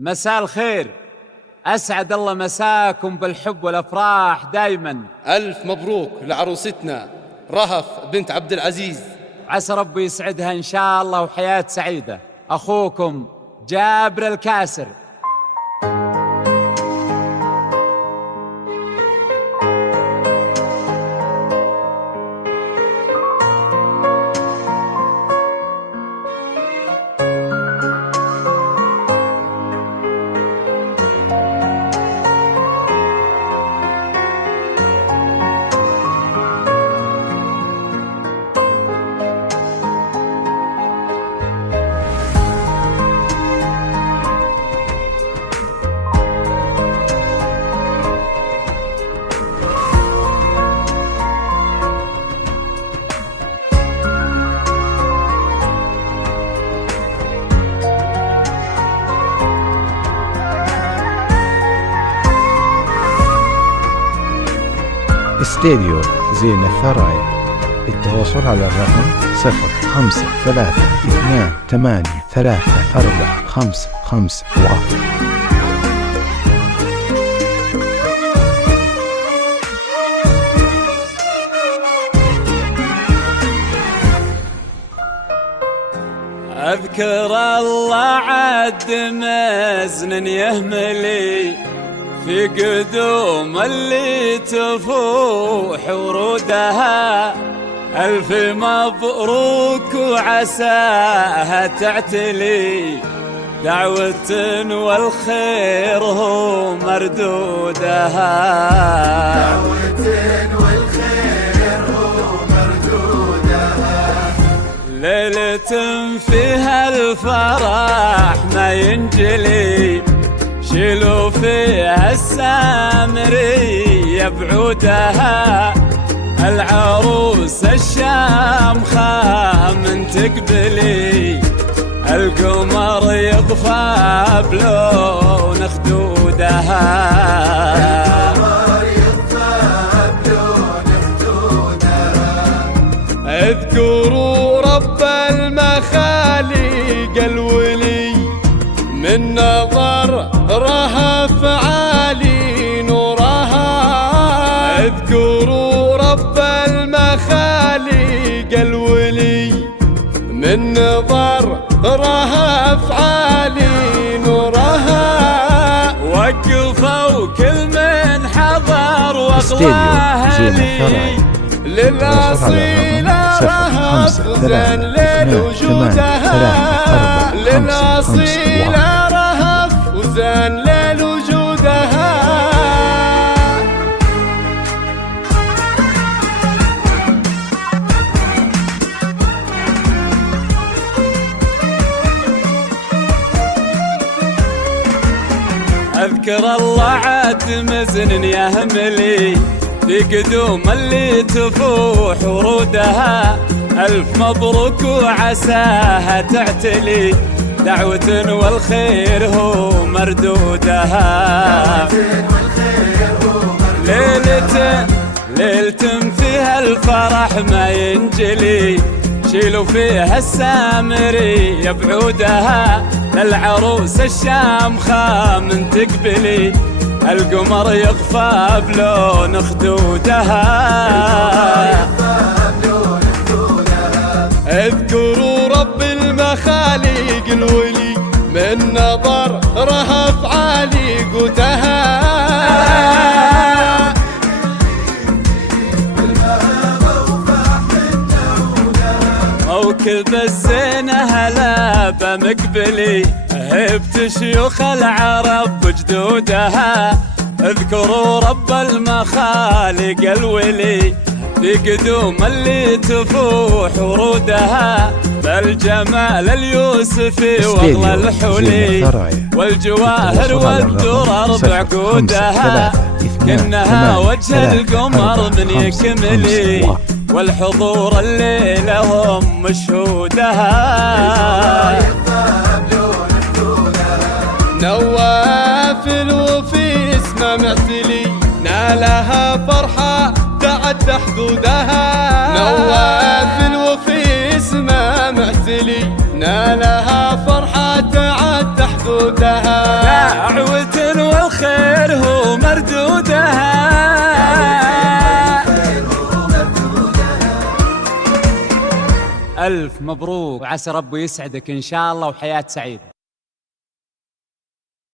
مساء الخير، أسعد الله مساكم بالحب والأفراح دايما. ألف مبروك لعروستنا رهف بنت عبد العزيز، عسى ربي يسعدها إن شاء الله وحياة سعيدة. أخوكم جابر الكاسر. استديو زين الثرايا. للتواصل على الرقم 0532833551. أذكر الله عد مزن يهملي في قدوم اللي تفوح ورودها. ألف مبروك وعساها تعتلي، دعوة والخير هو مردودها. دعوة والخير هو مردودها. ليلة فيها الفرح ما ينجلي، شيلوا فيها السامرية بعودها. العروس الشامخة من تقبلي، القمر يطفى بلون خدودها. اذكروا رب المخاليق الولي، من نظر رهف عالي نورها. اذكروا رب المخاليق الولي، من نظر رهف عالي نورها. وقفوا كل من حضر واغواهلي، للأصيلة رهف زين ليل وجودها. للأصيلة رهف وزين ليل وجودها. أذكر الله عد مزن يهملي في قدوم اللي تفوح ورودها. ألف مبروك وعساها تعتلي، دعوة والخير هو مردودها. ليلة فيها الفرح ما ينجلي، شيلوا فيها السامرية بعودها. للعروس الشامخة من تقبلي، القمر يطفى بلون خدودها. اذكروا رب المخاليق الولي، من نظر رهف عالي قوتها. موكب الزينة هلا بمقبلي، هبت شيوخ العرب وجدودها. اذكروا رب المخالق الولي، في قدوم اللي تفوح ورودها. بالجمال اليوسفي واغلى الحلي، والجواهر والدرر بعقودها. كأنها وجه القمر من يكملي، والحضور الليلة هم مشهودها. نوافل وفي اسمه معتلي، نالها فرحة تعد حدودها. نوافل وفي اسمه معتلي، نالها فرحة تعد حدودها. ومردودها، دعوة والخير هو مردودها. ألف مبروك، وعسى ربي يسعدك إن شاء الله وحياة سعيدة.